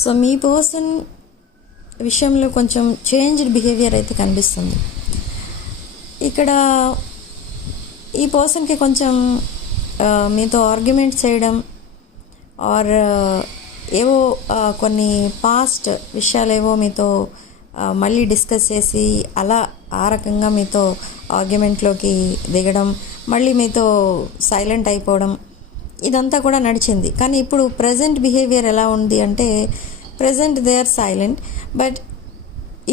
So మీ person విషయంలో కొంచెం changed behaviour అయితే కనిపిస్తుంది. ఇక్కడ ఈ పర్సన్కి కొంచెం మీతో ఆర్గ్యుమెంట్ చేయడం ఆర్ ఏవో కొన్ని పాస్ట్ విషయాలు ఏవో మీతో మళ్ళీ డిస్కస్ చేసి అలా ఆ రకంగా మీతో ఆర్గ్యుమెంట్లోకి దిగడం, మళ్ళీ మీతో సైలెంట్ అయిపోవడం, ఇదంతా కూడా నడిచింది. కానీ ఇప్పుడు ప్రజెంట్ బిహేవియర్ ఎలా ఉంది అంటే, present they are silent, but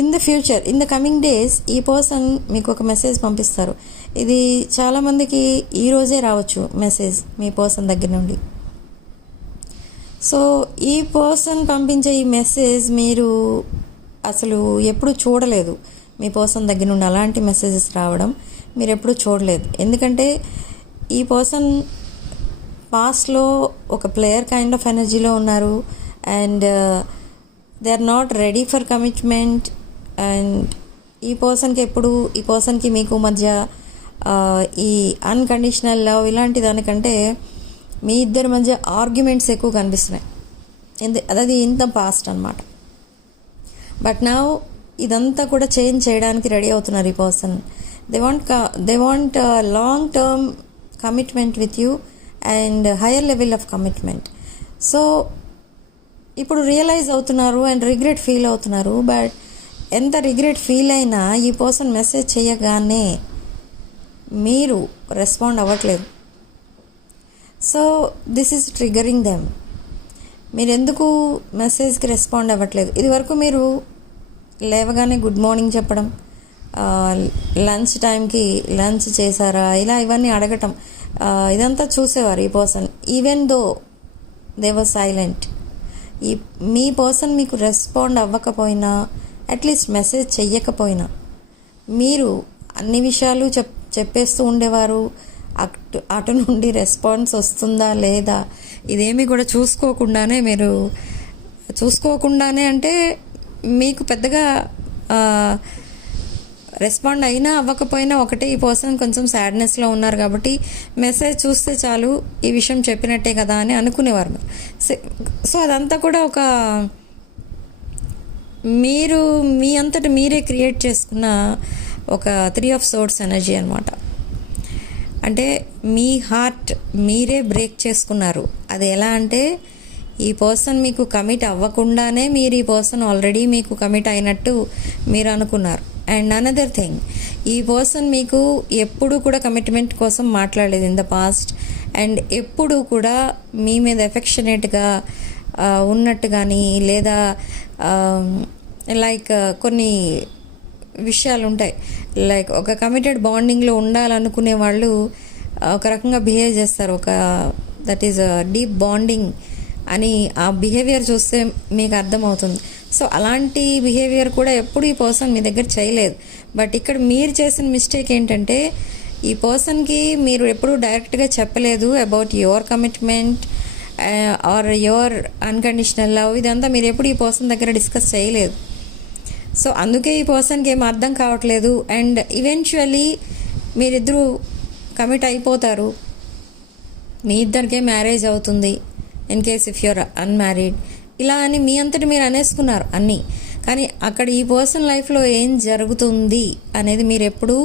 in the future, in the coming days ఈ పర్సన్ మీకు ఒక మెసేజ్ పంపిస్తారు. ఇది చాలామందికి ఈరోజే రావచ్చు మెసేజ్ మీ పర్సన్ దగ్గర నుండి. సో ఈ పర్సన్ పంపించే ఈ మెసేజ్ మీరు అసలు ఎప్పుడు చూడలేదు. మీ పర్సన్ దగ్గర నుండి అలాంటి మెసేజెస్ రావడం మీరు ఎప్పుడు చూడలేదు. ఎందుకంటే ఈ పర్సన్ పాస్ట్లో ఒక ప్లేయర్ కైండ్ ఆఫ్ ఎనర్జీలో ఉన్నారు and they are not ready for commitment. And ఈ పర్సన్కి మీకు మధ్య ఈ అన్కండిషనల్ లవ్ ఇలాంటి దానికంటే మీ ఇద్దరి మధ్య ఆర్గ్యుమెంట్స్ ఎక్కువ కనిపిస్తున్నాయి. అది ఇంత పాస్ట్ అనమాట. బట్ నౌ ఇదంతా కూడా చేంజ్ చేయడానికి రెడీ అవుతున్నారు ఈ person. They want long term commitment with you and higher level of commitment. So ఇప్పుడు రియలైజ్ అవుతున్నారు అండ్ రిగ్రెట్ ఫీల్ అవుతున్నారు. బట్ ఎంత రిగ్రెట్ ఫీల్ అయినా ఈ పర్సన్ మెసేజ్ చేయగానే మీరు రెస్పాండ్ అవ్వట్లేదు. So this is triggering them. మీరు ఎందుకు మెసేజ్కి రెస్పాండ్ అవ్వట్లేదు? ఇది వరకు మీరు లేవగానే గుడ్ మార్నింగ్ చెప్పడం, లంచ్ టైంకి లంచ్ చేశారా ఇలా ఇవన్నీ అడగటం, ఇదంతా చూసేవారు ఈ person. Even though they were silent, me person మీకు రెస్పాండ్ అవ్వకపోయినా, అట్లీస్ట్ మెసేజ్ చెయ్యకపోయినా మీరు అన్ని విషయాలు చెప్పేస్తూ ఉండేవారు. అటు నుండి రెస్పాన్స్ వస్తుందా లేదా ఇదేమీ కూడా చూసుకోకుండానే అంటే మీకు పెద్దగా రెస్పాండ్ అయినా అవ్వకపోయినా ఒకటే, ఈ పర్సన్ కొంచెం సాడ్నెస్లో ఉన్నారు కాబట్టి మెసేజ్ చూస్తే చాలు ఈ విషయం చెప్పినట్టే కదా అని అనుకునేవారు. సో అదంతా కూడా ఒక మీరు మీ అంతటి మీరే క్రియేట్ చేసుకున్న ఒక 3 of Swords ఎనర్జీ అనమాట. అంటే మీ హార్ట్ మీరే బ్రేక్ చేసుకున్నారు. అది ఎలా అంటే, ఈ పర్సన్ మీకు కమిట్ అవ్వకుండానే మీరు ఈ పర్సన్ ఆల్రెడీ మీకు కమిట్ అయినట్టు మీరు అనుకున్నారు. అండ్ అనదర్ థింగ్, ఈ పర్సన్ మీకు ఎప్పుడు కూడా కమిట్మెంట్ కోసం మాట్లాడలేదు ఇన్ ద పాస్ట్. అండ్ ఎప్పుడు కూడా మీ మీద ఎఫెక్షనేట్గా ఉన్నట్టు కానీ, లేదా లైక్ కొన్ని విషయాలు ఉంటాయి, లైక్ ఒక కమిటెడ్ బాండింగ్లో ఉండాలనుకునే వాళ్ళు ఒక రకంగా బిహేవ్ చేస్తారు. దట్ ఈజ్ డీప్ బాండింగ్ అని ఆ బిహేవియర్ చూస్తే మీకు అర్థమవుతుంది. సో అలాంటి బిహేవియర్ కూడా ఎప్పుడు ఈ పర్సన్ మీ దగ్గర చేయలేదు. బట్ ఇక్కడ మీరు చేసిన మిస్టేక్ ఏంటంటే, ఈ పర్సన్కి మీరు ఎప్పుడు డైరెక్ట్గా చెప్పలేదు about your commitment or your unconditional love. ఇదంతా మీరు ఎప్పుడు ఈ పర్సన్ దగ్గర డిస్కస్ చేయలేదు. సో అందుకే ఈ పర్సన్కి ఏం అర్థం కావట్లేదు. అండ్ ఈవెన్చువల్లీ మీరిద్దరూ కమిట్ అయిపోతారు, మీ ఇద్దరికే మ్యారేజ్ అవుతుంది in case if you're unmarried. ఇలా అని మీ అంతటి మీరు అనేసుకున్నారు అన్నీ. కానీ అక్కడ ఈ పర్సన్ లైఫ్లో ఏం జరుగుతుంది అనేది మీరు ఎప్పుడూ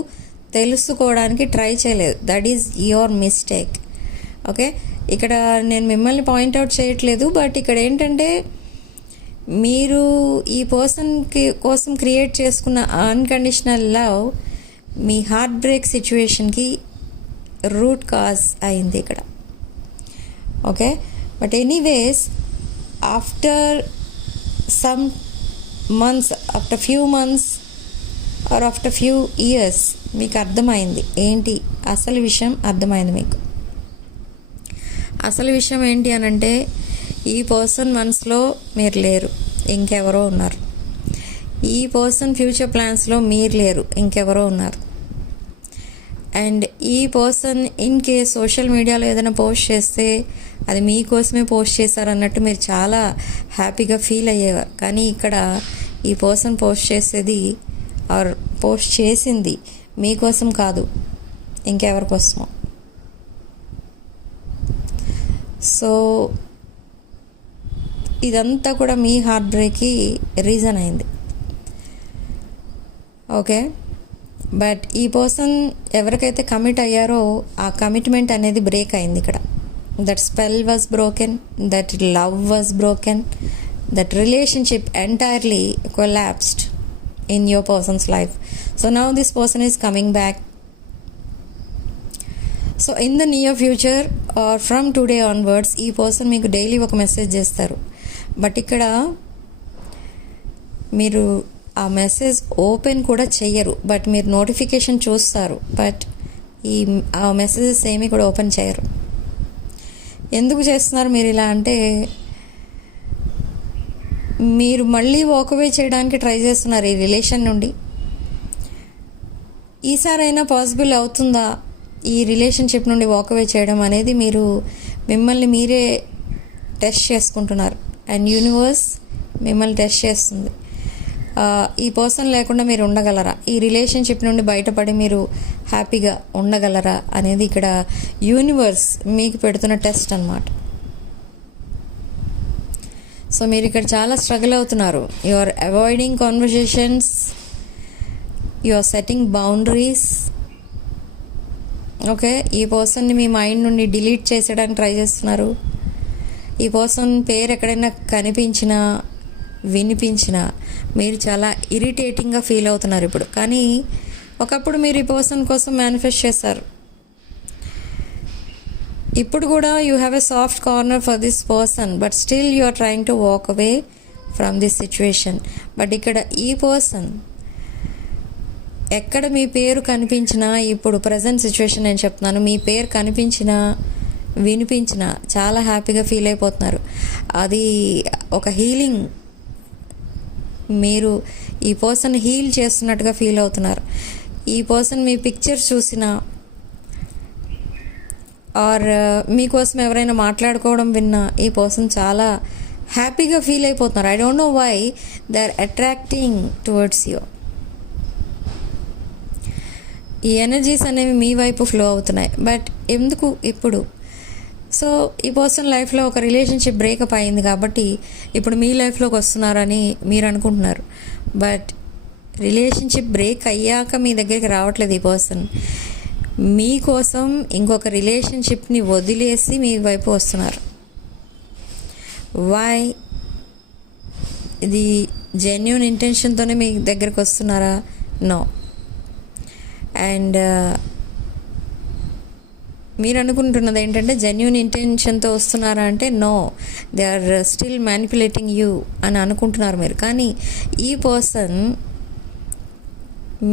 తెలుసుకోవడానికి ట్రై చేయలేదు. That is your mistake. Okay, ఇక్కడ నేను మిమ్మల్ని పాయింట్అవుట్ చేయట్లేదు. బట్ ఇక్కడ ఏంటంటే, మీరు ఈ పర్సన్కి కోసం క్రియేట్ చేసుకున్న అన్కండిషనల్ లవ్ మీ హార్ట్ బ్రేక్ సిచ్యువేషన్కి రూట్ కాజ్ అయింది ఇక్కడ. Okay, but anyways after some months, after few months or after few years మీకు అర్థమైంది ఏంటి అసలు విషయం. అర్థమైంది మీకు అసలు విషయం ఏంటి అనంటే, ఈ పర్సన్ మనసులో మీరు లేరు, ఇంకెవరో ఉన్నారు. ఈ పర్సన్ ఫ్యూచర్ ప్లాన్స్లో మీరు లేరు, ఇంకెవరో ఉన్నారు. అండ్ ఈ పర్సన్ ఇన్ కేస్ సోషల్ మీడియాలో ఏదైనా పోస్ట్ చేస్తే అది మీకోసమే పోస్ట్ చేశారన్నట్టు మీరు చాలా హ్యాపీగా ఫీల్ అయ్యేవారు. కానీ ఇక్కడ ఈ పర్సన్ పోస్ట్ చేసేది ఆర్ పోస్ట్ చేసింది మీకోసం కాదు, ఇంకెవరి కోసమో. సో ఇదంతా కూడా మీ హార్ట్ బ్రేక్కి రీజన్ అయింది. ఓకే, బట్ ఈ పర్సన్ ఎవరికైతే కమిట్ అయ్యారో ఆ కమిట్మెంట్ అనేది బ్రేక్ అయింది ఇక్కడ. That spell was broken, that love was broken, that relationship entirely collapsed in your person's life. So now this person is coming back. So in the near future or from today onwards ఈ person మీకు daily ఒక message చేస్తారు. But ఇక్కడ మీరు ఆ message open కూడా చెయ్యరు, but మీరు నోటిఫికేషన్ చూస్తారు, బట్ ఆ మెసేజెస్ ఏమీ కూడా ఓపెన్ చేయరు. ఎందుకు చేస్తున్నారు మీరు ఇలా అంటే, మీరు మళ్ళీ వాకవే చేయడానికి ట్రై చేస్తున్నారు ఈ రిలేషన్ నుండి. ఈసారైనా పాసిబుల్ అవుతుందా ఈ రిలేషన్షిప్ నుండి వాకవే చేయడం అనేది మీరు మిమ్మల్ని మీరే టెస్ట్ చేసుకుంటున్నారు. అండ్ యూనివర్స్ మిమ్మల్ని టెస్ట్ చేస్తుంది. ఈ పర్సన్ లేకుండా మీరు ఉండగలరా, ఈ రిలేషన్షిప్ నుండి బయటపడి మీరు హ్యాపీగా ఉండగలరా అనేది ఇక్కడ యూనివర్స్ మీకు పెడుతున్న టెస్ట్ అన్నమాట. సో మీరు ఇక్కడ చాలా స్ట్రగుల్ అవుతున్నారు. You are avoiding conversations, you are setting boundaries. Okay, ఈ పర్సన్ని మీ మైండ్ నుండి డిలీట్ చేసేయడానికి ట్రై చేస్తున్నారు. ఈ పర్సన్ పేరు ఎక్కడైనా కనిపించినా వినిపించినా మీరు చాలా ఇరిటేటింగ్గా ఫీల్ అవుతున్నారు ఇప్పుడు. కానీ ఒకప్పుడు మీరు ఈ పర్సన్ కోసం మేనిఫెస్ట్ చేశారు. ఇప్పుడు కూడా you have a soft corner for this person, but still you are trying to walk away from this situation. But ఇక్కడ ఈ పర్సన్ ఎక్కడ మీ పేరు కనిపించినా, ఇప్పుడు ప్రజెంట్ సిచ్యువేషన్ నేను చెప్తున్నాను, మీ పేరు కనిపించినా వినిపించినా చాలా హ్యాపీగా ఫీల్ అయిపోతున్నారు. అది ఒక హీలింగ్, మీరు ఈ పర్సన్ హీల్ చేస్తున్నట్టుగా ఫీల్ అవుతున్నారు. ఈ పర్సన్ మీ పిక్చర్స్ చూసినా ఆర్ మీకోసం ఎవరైనా మాట్లాడుకోవడం విన్నా ఈ పర్సన్ చాలా హ్యాపీగా ఫీల్ అయిపోతున్నారు. I don't know why they are attracting towards you. ఈ ఎనర్జీస్ అనేవి మీ వైపు ఫ్లో అవుతున్నాయి. బట్ ఎందుకు ఇప్పుడు? సో ఈ పర్సన్ లైఫ్లో ఒక రిలేషన్షిప్ బ్రేకప్ అయింది కాబట్టి ఇప్పుడు మీ లైఫ్లోకి వస్తున్నారని మీరు అనుకుంటున్నారు. బట్ రిలేషన్షిప్ బ్రేక్ అయ్యాక మీ దగ్గరికి రావట్లేదు ఈ పర్సన్. మీకోసం ఇంకొక రిలేషన్షిప్ని వదిలేసి మీ వైపు వస్తున్నారు. వై? ఇది జెన్యూన్ ఇంటెన్షన్తోనే మీ దగ్గరికి వస్తున్నారా? నో. అండ్ మీరు అనుకుంటున్నది ఏంటంటే జెన్యూన్ ఇంటెన్షన్తో వస్తున్నారా అంటే no, they are still manipulating you అని అనుకుంటున్నారు మీరు. కానీ ఈ పర్సన్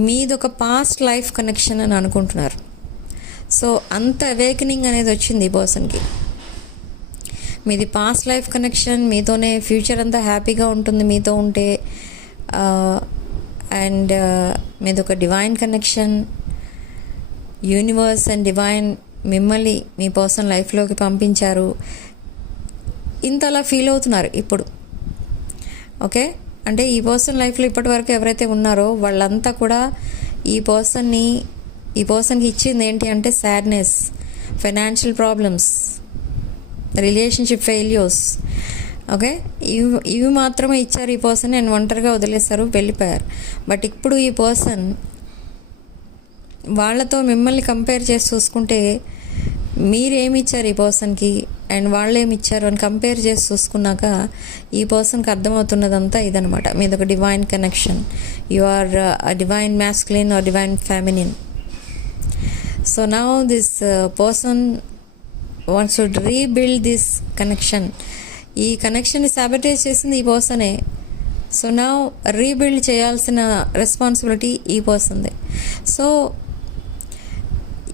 మీదొక పాస్ట్ లైఫ్ కనెక్షన్ అని అనుకుంటున్నారు. సో అంత అవేకనింగ్ అనేది వచ్చింది ఈ పర్సన్కి. మీది పాస్ట్ లైఫ్ కనెక్షన్, మీతోనే ఫ్యూచర్ అంతా హ్యాపీగా ఉంటుంది మీతో ఉంటే. అండ్ మీది ఒక divine connection. Universe and divine మిమ్మల్ని మీ పర్సన్ లైఫ్లోకి పంపించారు. ఇంతలా ఫీల్ అవుతున్నారు ఇప్పుడు. ఓకే, అంటే ఈ పర్సన్ లైఫ్లో ఇప్పటి వరకు ఎవరైతే ఉన్నారో వాళ్ళంతా కూడా ఈ పర్సన్కి ఇచ్చింది ఏంటి అంటే sadness, financial problems, relationship failures. Okay, ఇవి మాత్రమే ఇచ్చారు ఈ పర్సన్. అండ్ ఒంటరిగా వదిలేస్తారు, వెళ్ళిపోయారు. బట్ ఇప్పుడు ఈ పర్సన్ వాళ్ళతో మిమ్మల్ని కంపేర్ చేసి చూసుకుంటే మీరేమి ఇచ్చారు ఈ పర్సన్కి అండ్ వాళ్ళు ఏమి ఇచ్చారు అని కంపేర్ చేసి చూసుకున్నాక ఈ పర్సన్కి అర్థమవుతున్నదంతా ఇదనమాట. మీది ఒక divine connection. You are divine masculine or divine feminine. So now this person wants to rebuild this connection. ఈ కనెక్షన్ని సాబటేజ్ చేసింది ఈ పర్సనే. సో నౌ రీబిల్డ్ చేయాల్సిన రెస్పాన్సిబిలిటీ ఈ పర్సన్దే. సో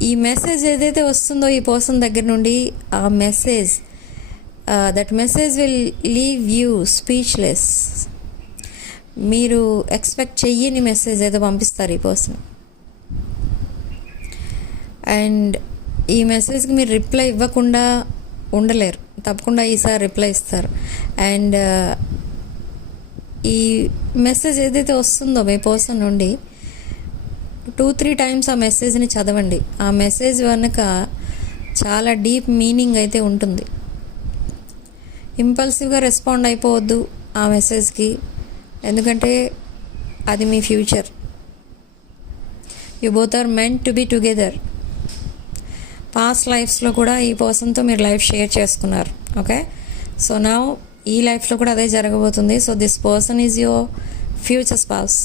ఈ మెసేజ్ ఏదైతే వస్తుందో ఈ పర్సన్ దగ్గర నుండి, ఆ message, that message will leave you speechless. మీరు ఎక్స్పెక్ట్ చెయ్యని మెసేజ్ ఏదో పంపిస్తారు ఈ పర్సన్. అండ్ ఈ మెసేజ్కి మీరు రిప్లై ఇవ్వకుండా ఉండలేరు, తప్పకుండా ఈసారి రిప్లై ఇస్తారు. అండ్ ఈ మెసేజ్ ఏదైతే వస్తుందో మీ పర్సన్ నుండి 2-3 టైమ్స్ ఆ మెసేజ్ని చదవండి. ఆ మెసేజ్ వెనుక చాలా డీప్ మీనింగ్ అయితే ఉంటుంది. ఇంపల్సివ్గా రెస్పాండ్ అయిపోవద్దు ఆ మెసేజ్కి, ఎందుకంటే అది మీ future. You both are meant to be together. Past లైఫ్స్లో కూడా ఈ పర్సన్తో మీరు లైఫ్ షేర్ చేసుకున్నారు. ఓకే, సో నౌ ఈ లైఫ్లో కూడా అదే జరగబోతుంది. So this person is your future spouse.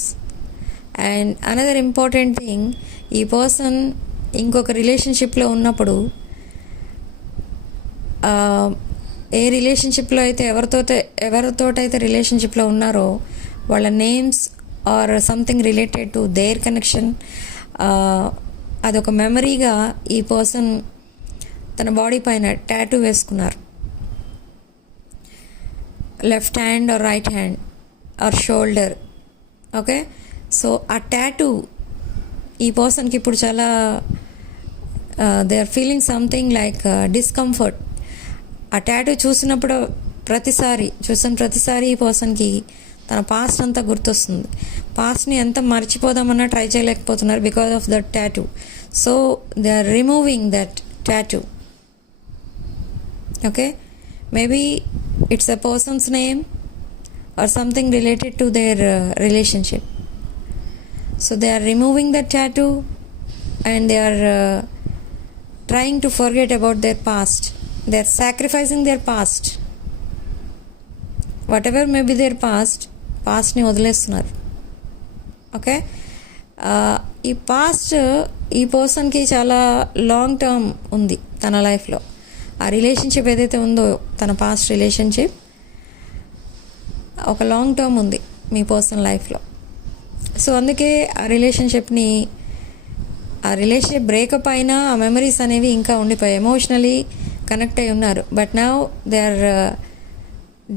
And another important thing, ఈ పర్సన్ ఇంకొక రిలేషన్షిప్లో ఉన్నప్పుడు ఏ రిలేషన్షిప్లో అయితే ఎవరితోటైతే రిలేషన్షిప్లో ఉన్నారో వాళ్ళ names or something related to their connection, అదొక మెమరీగా ఈ పర్సన్ తన బాడీ పైన టాటూ వేసుకున్నారు. Left hand or right hand or shoulder. Okay, so ఆ టాటూ ఈ పర్సన్కి ఇప్పుడు చాలా they are feeling something like discomfort. ఆ టాటూ చూసిన ప్రతిసారి ఈ పర్సన్కి తన పాస్ట్ అంతా గుర్తొస్తుంది. పాస్ట్ని ఎంత మర్చిపోదామన్నా ట్రై చేయలేకపోతున్నారు because of that tattoo. So they are removing that tattoo. Okay, maybe it's a person's name or something related to their relationship. So they are removing that tattoo and they are trying to forget about their past. They are sacrificing their past. Whatever may be their pastని వదిలేస్తున్నారు. Okay, ఈ past ఈ పర్సన్కి చాలా long term ఉంది తన లైఫ్లో. ఆ relationship ఏదైతే ఉందో తన పాస్ట్ రిలేషన్షిప్ ఒక లాంగ్ టర్మ్ ఉంది మీ పర్సన్ లైఫ్లో. సో అందుకే ఆ రిలేషన్షిప్ బ్రేకప్ అయినా ఆ మెమరీస్ అనేవి ఇంకా ఉండిపోయాయి. ఎమోషనలీ కనెక్ట్ అయి ఉన్నారు, but now they are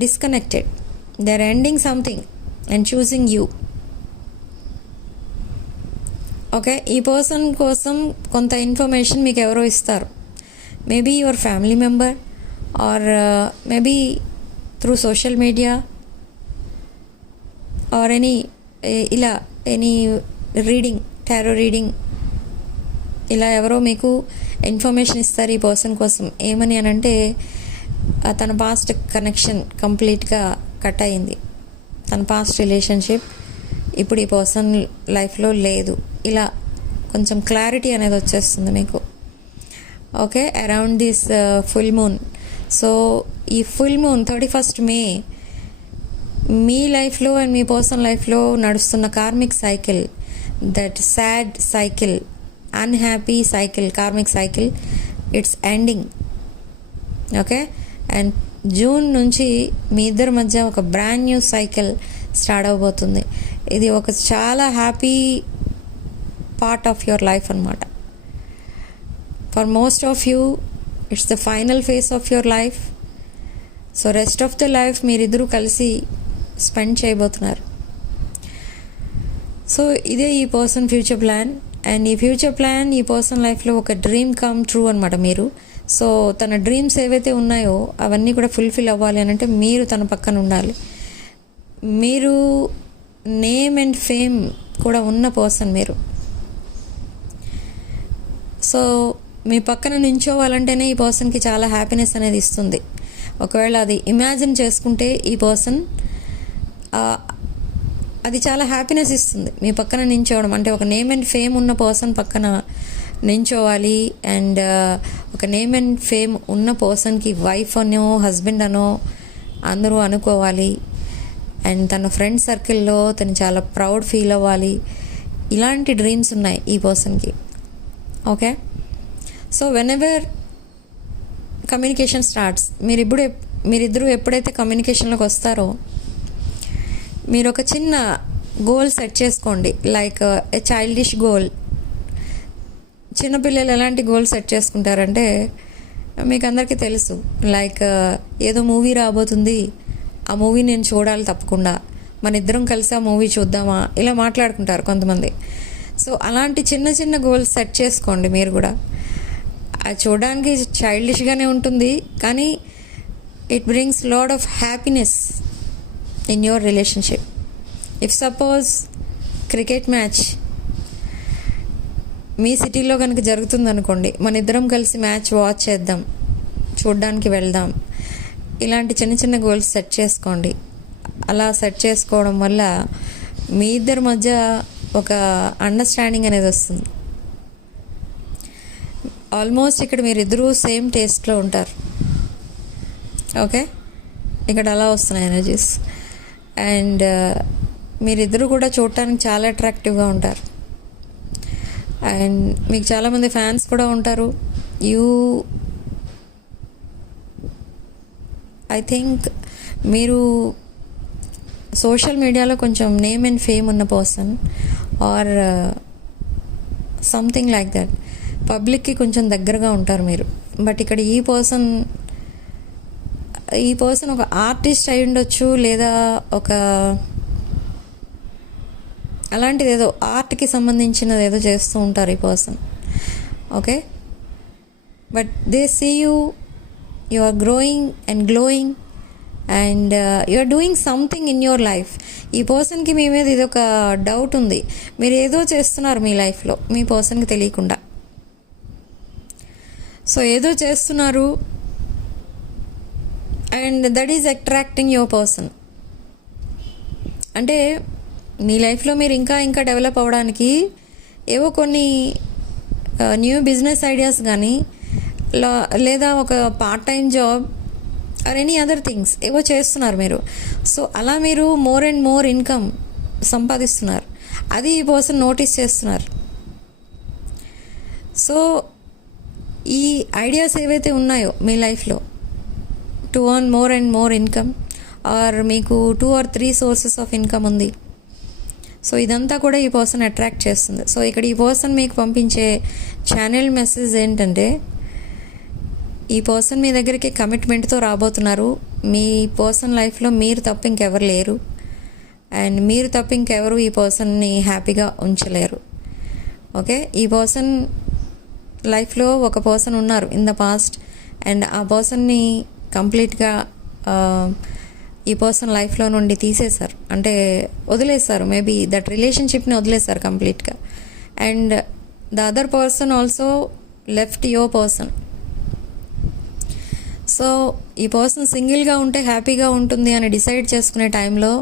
disconnected. They are ending something and choosing you. Okay, ఈ పర్సన్ కోసం కొంత ఇన్ఫర్మేషన్ మీకు ఎవరో ఇస్తారు. Maybe your family member or maybe through social media or any reading, tarot reading, ఇలా ఎవరో మీకు ఇన్ఫర్మేషన్ ఇస్తారు ఈ పర్సన్ కోసం. ఏమని అని అంటే తన పాస్ట్ కనెక్షన్ కంప్లీట్గా కట్ అయింది, తన పాస్ట్ రిలేషన్షిప్ ఇప్పుడు ఈ పర్సన్ లైఫ్లో లేదు. ఇలా కొంచెం క్లారిటీ అనేది వచ్చేస్తుంది మీకు. Okay, around this full moon. So ఈ ఫుల్ మూన్ 31st May మీ లైఫ్లో అండ్ మీ పర్సన్ లైఫ్లో నడుస్తున్న karmic cycle, that sad cycle, unhappy cycle, karmic cycle, it's ending. Okay, and June నుంచి మీ ఇద్దరి మధ్య ఒక బ్రాండ్ న్యూ సైకిల్ స్టార్ట్ అవబోతుంది. ఇది ఒక చాలా happy part of your life అన్నమాట. For most of you it's the final phase of your life. So rest of the life మీరిద్దరూ కలిసి స్పెండ్ చేయబోతున్నారు. సో ఇదే ఈ పర్సన్ ఫ్యూచర్ ప్లాన్. అండ్ ఈ ఫ్యూచర్ ప్లాన్ ఈ పర్సన్ లైఫ్లో ఒక డ్రీమ్ కమ్ ట్రూ అనమాట మీరు. సో తన డ్రీమ్స్ ఏవైతే ఉన్నాయో అవన్నీ కూడా ఫుల్ఫిల్ అవ్వాలి అని అంటే మీరు తన పక్కన ఉండాలి. మీరు నేమ్ అండ్ ఫేమ్ కూడా ఉన్న పర్సన్ మీరు. సో మీ పక్కన నించోవాలంటేనే ఈ పర్సన్కి చాలా హ్యాపీనెస్ అనేది ఇస్తుంది. ఒకవేళ అది ఇమాజిన్ చేసుకుంటే ఈ పర్సన్ అది చాలా హ్యాపీనెస్ ఇస్తుంది. మీ పక్కన నించోవడం అంటే ఒక నేమ్ అండ్ ఫేమ్ ఉన్న పర్సన్ పక్కన నించోవాలి. అండ్ ఒక నేమ్ అండ్ ఫేమ్ ఉన్న పర్సన్కి వైఫ్ అనో హస్బెండ్ అనో అందరూ అనుకోవాలి. అండ్ తన ఫ్రెండ్ సర్కిల్లో తను చాలా ప్రౌడ్ ఫీల్ అవ్వాలి. ఇలాంటి డ్రీమ్స్ ఉన్నాయి ఈ పర్సన్కి. Okay, so whenever communication starts, మీరిద్దరూ ఎప్పుడైతే కమ్యూనికేషన్లోకి వస్తారో మీరు ఒక చిన్న గోల్ సెట్ చేసుకోండి. లైక్ ఏ చైల్డిష్ గోల్. చిన్నపిల్లలు ఎలాంటి గోల్ సెట్ చేసుకుంటారంటే మీకు అందరికీ తెలుసు, లైక్ ఏదో మూవీ రాబోతుంది, ఆ మూవీ నేను చూడాలి తప్పకుండా, మన ఇద్దరం కలిసి ఆ మూవీ చూద్దామా, ఇలా మాట్లాడుకుంటారు కొంతమంది. సో అలాంటి చిన్న చిన్న గోల్స్ సెట్ చేసుకోండి మీరు కూడా. అది చూడడానికి చైల్డిష్గానే ఉంటుంది, కానీ it brings lot of happiness in your relationship. If suppose cricket match మీ సిటీలో కనుక జరుగుతుంది అనుకోండి, మన ఇద్దరం కలిసి మ్యాచ్ వాచ్ చేద్దాం, చూడ్డానికి వెళ్దాం, ఇలాంటి చిన్న చిన్న గోల్స్ సెట్ చేసుకోండి. అలా సెట్ చేసుకోవడం వల్ల మీ ఇద్దరి మధ్య ఒక అండర్స్టాండింగ్ అనేది వస్తుంది. ఆల్మోస్ట్ ఇక్కడ మీరిద్దరూ సేమ్ టేస్ట్లో ఉంటారు. ఓకే, ఇక్కడ అలా వస్తున్నాయి ఎనర్జీస్. అండ్ మీరిద్దరూ కూడా చూడటానికి చాలా అట్రాక్టివ్గా ఉంటారు. అండ్ మీకు చాలామంది ఫ్యాన్స్ కూడా ఉంటారు. ఐ థింక్ మీరు సోషల్ మీడియాలో కొంచెం నేమ్ అండ్ ఫేమ్ ఉన్న person or something like that. పబ్లిక్కి కొంచెం దగ్గరగా ఉంటారు మీరు. బట్ ఇక్కడ ఈ పర్సన్ ఒక ఆర్టిస్ట్ అయి ఉండొచ్చు, లేదా ఒక అలాంటిది ఏదో ఆర్ట్కి సంబంధించినది ఏదో చేస్తూ ఉంటారు ఈ person. Okay, but they see you are growing and glowing and you are doing something in your life. ఈ పర్సన్కి మీ మీద ఇది ఒక డౌట్ ఉంది. మీరు ఏదో చేస్తున్నారు మీ లైఫ్లో మీ పర్సన్కి తెలియకుండా. సో ఏదో చేస్తున్నారు and that is attracting your person. అంటే మీ లైఫ్లో మీరు ఇంకా ఇంకా డెవలప్ అవ్వడానికి ఏవో కొన్ని న్యూ బిజినెస్ ఐడియాస్ కానీ లేదా ఒక part time job or any other things ఏవో చేస్తున్నారు మీరు. సో అలా మీరు మోర్ అండ్ మోర్ ఇన్కమ్ సంపాదిస్తున్నారు. అది ఈ పర్సన్ నోటీస్ చేస్తున్నారు. సో ఈ ఐడియాస్ ఏవైతే ఉన్నాయో మీ లైఫ్లో to earn more and more income, or మీకు 2 or 3 సోర్సెస్ ఆఫ్ ఇన్కమ్ ఉంది. సో ఇదంతా కూడా ఈ పర్సన్ అట్రాక్ట్ చేస్తుంది. సో ఇక్కడ ఈ పర్సన్ మీకు పంపించే ఛానల్ మెసేజ్ ఏంటంటే, ఈ పర్సన్ మీ దగ్గరికి కమిట్మెంట్తో రాబోతున్నారు. మీ పర్సన్ లైఫ్లో మీరు తప్ప ఇంకెవరు లేరు. అండ్ మీరు తప్ప ఇంకెవరు ఈ పర్సన్ని హ్యాపీగా ఉంచలేరు. ఓకే, ఈ పర్సన్ లైఫ్లో ఒక పర్సన్ ఉన్నారు ఇన్ ద పాస్ట్, అండ్ ఆ పర్సన్ని కంప్లీట్గా ఈ పర్సన్ లైఫ్లో నుండి తీసేశారు, అంటే వదిలేశారు. మేబీ దట్ రిలేషన్షిప్ని వదిలేశారు కంప్లీట్గా. And the other person also left your person. So ఈ పర్సన్ సింగిల్గా ఉంటే హ్యాపీగా ఉంటుంది అని డిసైడ్ చేసుకునే టైంలో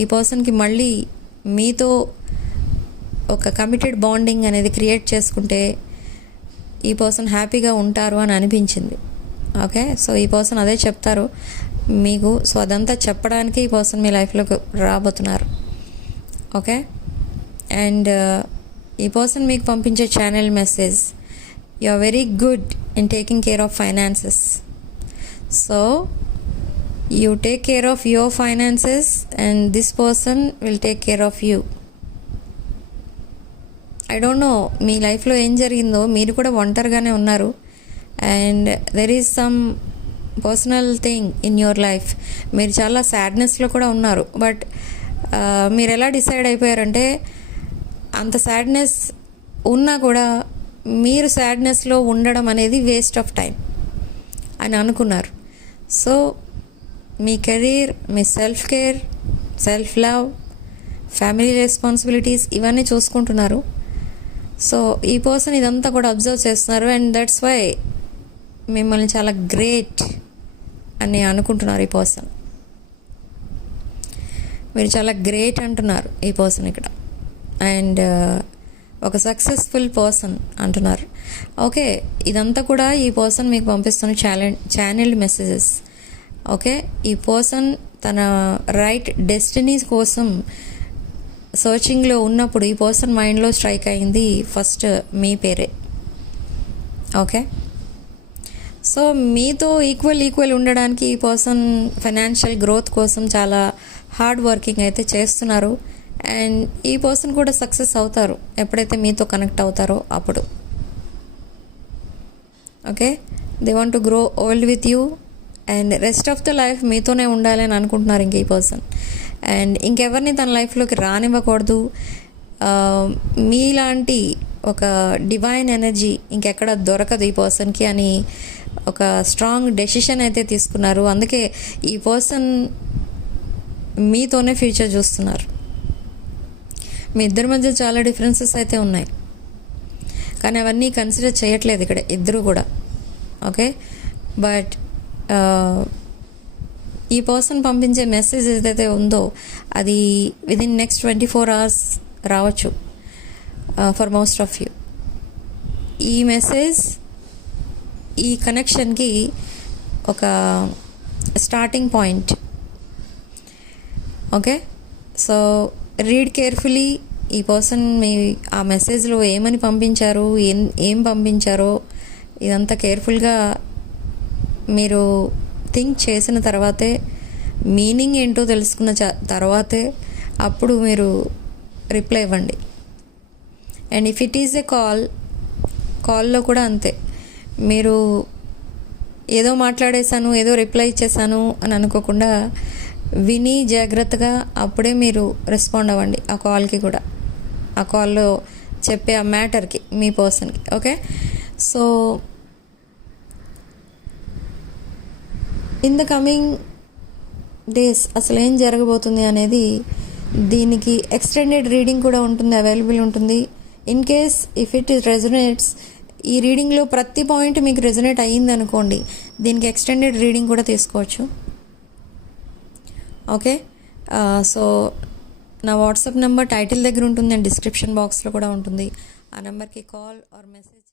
ఈ పర్సన్కి మళ్ళీ మీతో ఒక కమిటెడ్ బాండింగ్ అనేది క్రియేట్ చేసుకుంటే ఈ పర్సన్ హ్యాపీగా ఉంటారు అని అనిపించింది. ఓకే, సో ఈ పర్సన్ అదే చెప్తారు మీకు. సో అదంతా చెప్పడానికి ఈ పర్సన్ మీ లైఫ్లోకి రాబోతున్నారు. ఓకే, అండ్ ఈ పర్సన్ మీకు పంపించే channel message, you are very good in taking care of finances. So you take care of your finances and this person will take care of you. I don't know మీ లైఫ్లో ఏం జరిగిందో, మీరు కూడా ఒంటరిగానే ఉన్నారు and there is some personal thing in your life. మీరు చాలా సాడ్నెస్లో కూడా ఉన్నారు. బట్ మీరు ఎలా డిసైడ్ అయిపోయారంటే, అంత సాడ్నెస్ ఉన్నా కూడా మీరు సాడ్నెస్లో ఉండడం అనేది వేస్ట్ ఆఫ్ టైం అని అనుకున్నారు. సో మీ కెరీర్, మీ self care, self love, family responsibilities ఇవన్నీ చూసుకుంటున్నారు. సో ఈ పర్సన్ ఇదంతా కూడా అబ్జర్వ్ చేస్తున్నారు అండ్ దట్స్ వై మిమ్మల్ని చాలా గ్రేట్ అని అనుకుంటున్నారు ఈ పర్సన్. మీరు చాలా గ్రేట్ అంటున్నారు ఈ పర్సన్ ఇక్కడ. అండ్ ఒక సక్సెస్ఫుల్ పర్సన్ అంటున్నారు. ఓకే, ఇదంతా కూడా ఈ పర్సన్ మీకు పంపిస్తున్న ఛానల్డ్ మెసేజెస్. ఓకే, ఈ పర్సన్ తన రైట్ డెస్టినీస్ కోసం సర్చింగ్లో ఉన్నప్పుడు ఈ పర్సన్ మైండ్లో స్ట్రైక్ అయింది ఫస్ట్ మీ పేరే. ఓకే, సో మీతో ఈక్వల్ ఉండడానికి ఈ పర్సన్ ఫైనాన్షియల్ గ్రోత్ కోసం చాలా హార్డ్ వర్కింగ్ అయితే చేస్తున్నారు. అండ్ ఈ పర్సన్ కూడా సక్సెస్ అవుతారు ఎప్పుడైతే మీతో కనెక్ట్ అవుతారో అప్పుడు. Okay, they want to grow old with you and rest of the life మీతోనే ఉండాలి అని అనుకుంటున్నారు ఇంక ఈ పర్సన్. అండ్ ఇంకెవరిని తన లైఫ్లోకి రానివ్వకూడదు. మీలాంటి ఒక డివైన్ ఎనర్జీ ఇంకెక్కడ దొరకదు ఈ పర్సన్కి అని ఒక స్ట్రాంగ్ డెసిషన్ అయితే తీసుకున్నారు. అందుకే ఈ పర్సన్ మీతోనే ఫ్యూచర్ చూస్తున్నారు. మీ ఇద్దరి మధ్య చాలా డిఫరెన్సెస్ అయితే ఉన్నాయి, కానీ అవన్నీ కన్సిడర్ చేయట్లేదు ఇక్కడ ఇద్దరు కూడా. ఓకే, బట్ ఈ పర్సన్ పంపించే మెసేజ్ ఏదైతే ఉందో అది విదిన్ నెక్స్ట్ 24 hours రావచ్చు ఫర్ మోస్ట్ ఆఫ్ యూ. ఈ మెసేజ్ ఈ కనెక్షన్కి ఒక starting point. Okay, so read carefully. ఈ పర్సన్ మీ ఆ మెసేజ్లో ఏమని పంపించారు, ఏం పంపించారో ఇదంతా కేర్ఫుల్గా మీరు థింక్ చేసిన తర్వాతే, మీనింగ్ ఏంటో తెలుసుకున్న తర్వాతే అప్పుడు మీరు రిప్లై ఇవ్వండి. And if it is a కాల్లో కూడా అంతే. మీరు ఏదో మాట్లాడేశాను, ఏదో రిప్లై ఇచ్చేసాను అని అనుకోకుండా విని జాగ్రత్తగా అప్పుడే మీరు రెస్పాండ్ అవ్వండి ఆ కాల్కి కూడా, ఆ కాల్లో చెప్పే ఆ మ్యాటర్కి, మీ పర్సన్కి. Okay, so in the coming days అసలు ఏం జరగబోతుంది అనేది, దీనికి ఎక్స్టెండెడ్ రీడింగ్ కూడా ఉంటుంది, అవైలబుల్ ఉంటుంది. In case if it is resonates, ఈ రీడింగ్లో ప్రతి పాయింట్ మీకు రెజొనేట్ అయ్యింది అనుకోండి, దీనికి ఎక్స్టెండెడ్ రీడింగ్ కూడా తీసుకోవచ్చు. ఓకే, సో నా వాట్సాప్ నెంబర్ టైటిల్ దగ్గర ఉంటుంది అండ్ డిస్క్రిప్షన్ బాక్స్లో కూడా ఉంటుంది. ఆ నెంబర్కి కాల్ ఆర్ మెసేజ్